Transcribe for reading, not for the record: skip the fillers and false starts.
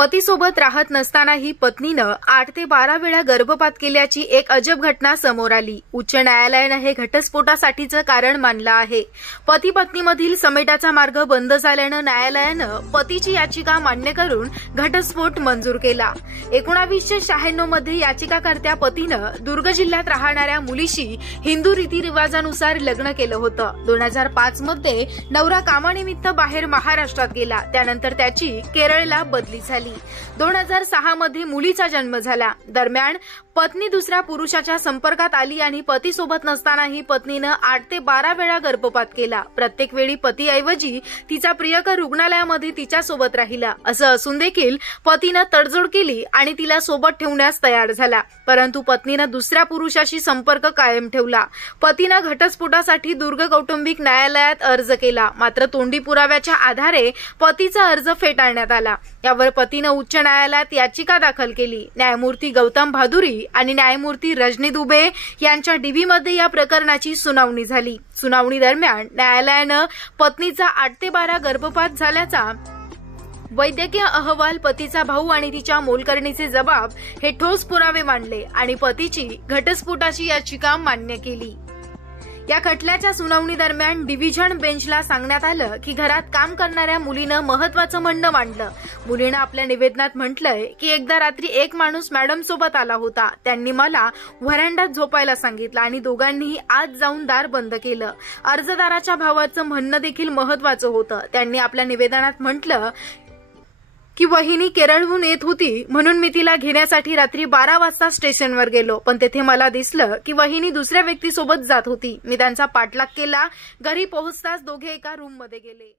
पतीसोबत राहत नसतानाही पत्नीनं 8 ते 12 वेळा गर्भपात केल्याची एक अजब घटना समोर आली। उच्च न्यायालयानं हे घटस्फोटासाठीचं कारण मानलं आहे। पती पत्नीमधील समेटाचा मार्ग बंद झाल्यानं न्यायालयानं पतीची याचिका मान्य करून घटस्फोट मंजूर केला। 1996 मध्ये याचिकाकर्त्या पतीनं दुर्ग जिल्ह्यात राहणाऱ्या मुलीशी हिंदू रीतिरिवाजानुसार लग्न केलं होतं। 2005 मध्ये नवरा कामानिमित्त बाहेर महाराष्ट्रात गेला, त्यानंतर त्याची केरळला बदली झाली। 2006 मध्ये मुलीचा जन्म झाला। दरम्यान पत्नी दुसऱ्या पुरुषाच्या संपर्कात आली आणि पतीसोबत नसतानाही पत्नीनं 8 ते 12 वेळा गर्भपात केला। प्रत्येक वेळी पतीऐवजी तिचा प्रियकर रुग्णालयामध्ये तिच्यासोबत राहिला। असं असून देखील पतीनं तडजोड केली आणि तिला सोबत ठेवण्यास तयार झाला, परंतु पत्नीनं दुसऱ्या पुरुषाशी संपर्क कायम ठेवला। पतीनं घटस्फोटासाठी दुर्ग कौटुंबिक न्यायालयात अर्ज केला, मात्र तोंडी पुराव्याच्या आधारे पतीचा अर्ज फेटाळण्यात आला। यावर पतीनं उच्च न्यायालयात याचिका दाखल केली। न्यायमूर्ती गौतम भादुरी आणि न्यायमूर्ती रजनी दुबे यांच्या डीव्हीमध्ये या प्रकरणाची सुनावणी झाली। सुनावणी दरम्यान न्यायालयानं पत्नीचा 8 ते 12 गर्भपात झाल्याचा वैद्यकीय अहवाल, पतीचा भाऊ आणि तिच्या मोलकरणीचे जबाब हे ठोस पुरावे मानले आणि पतीची घटस्फोटाची याचिका मान्य केली। या खटल्याच्या सुनावणी दरम्यान डिव्हिजन बेंचला सांगण्यात आलं की घरात काम करणाऱ्या मुलीनं महत्वाचं म्हणणं मांडलं। मुलीनं आपल्या निवेदनात म्हटलंय की एकदा रात्री एक माणूस मॅडम सोबत आला होता। त्यांनी मला व्हरांड्यात झोपायला सांगितलं आणि दोघांनीही आत जाऊन दार बंद केलं। अर्जदाराच्या भावाचं म्हणणं देखील महत्वाचं होतं। त्यांनी आपल्या निवेदनात म्हटलं की वहिनी केरळहून येत होती, म्हणून मी तिला घेण्यासाठी रात्री 12 वाजता स्टेशनवर गेलो, पण तेथे मला दिसलं की वहिनी दुसऱ्या व्यक्तीसोबत जात होती। मी त्यांचा पाठलाग केला। घरी पोहोचताच दोघे एका रूममध्ये गेले।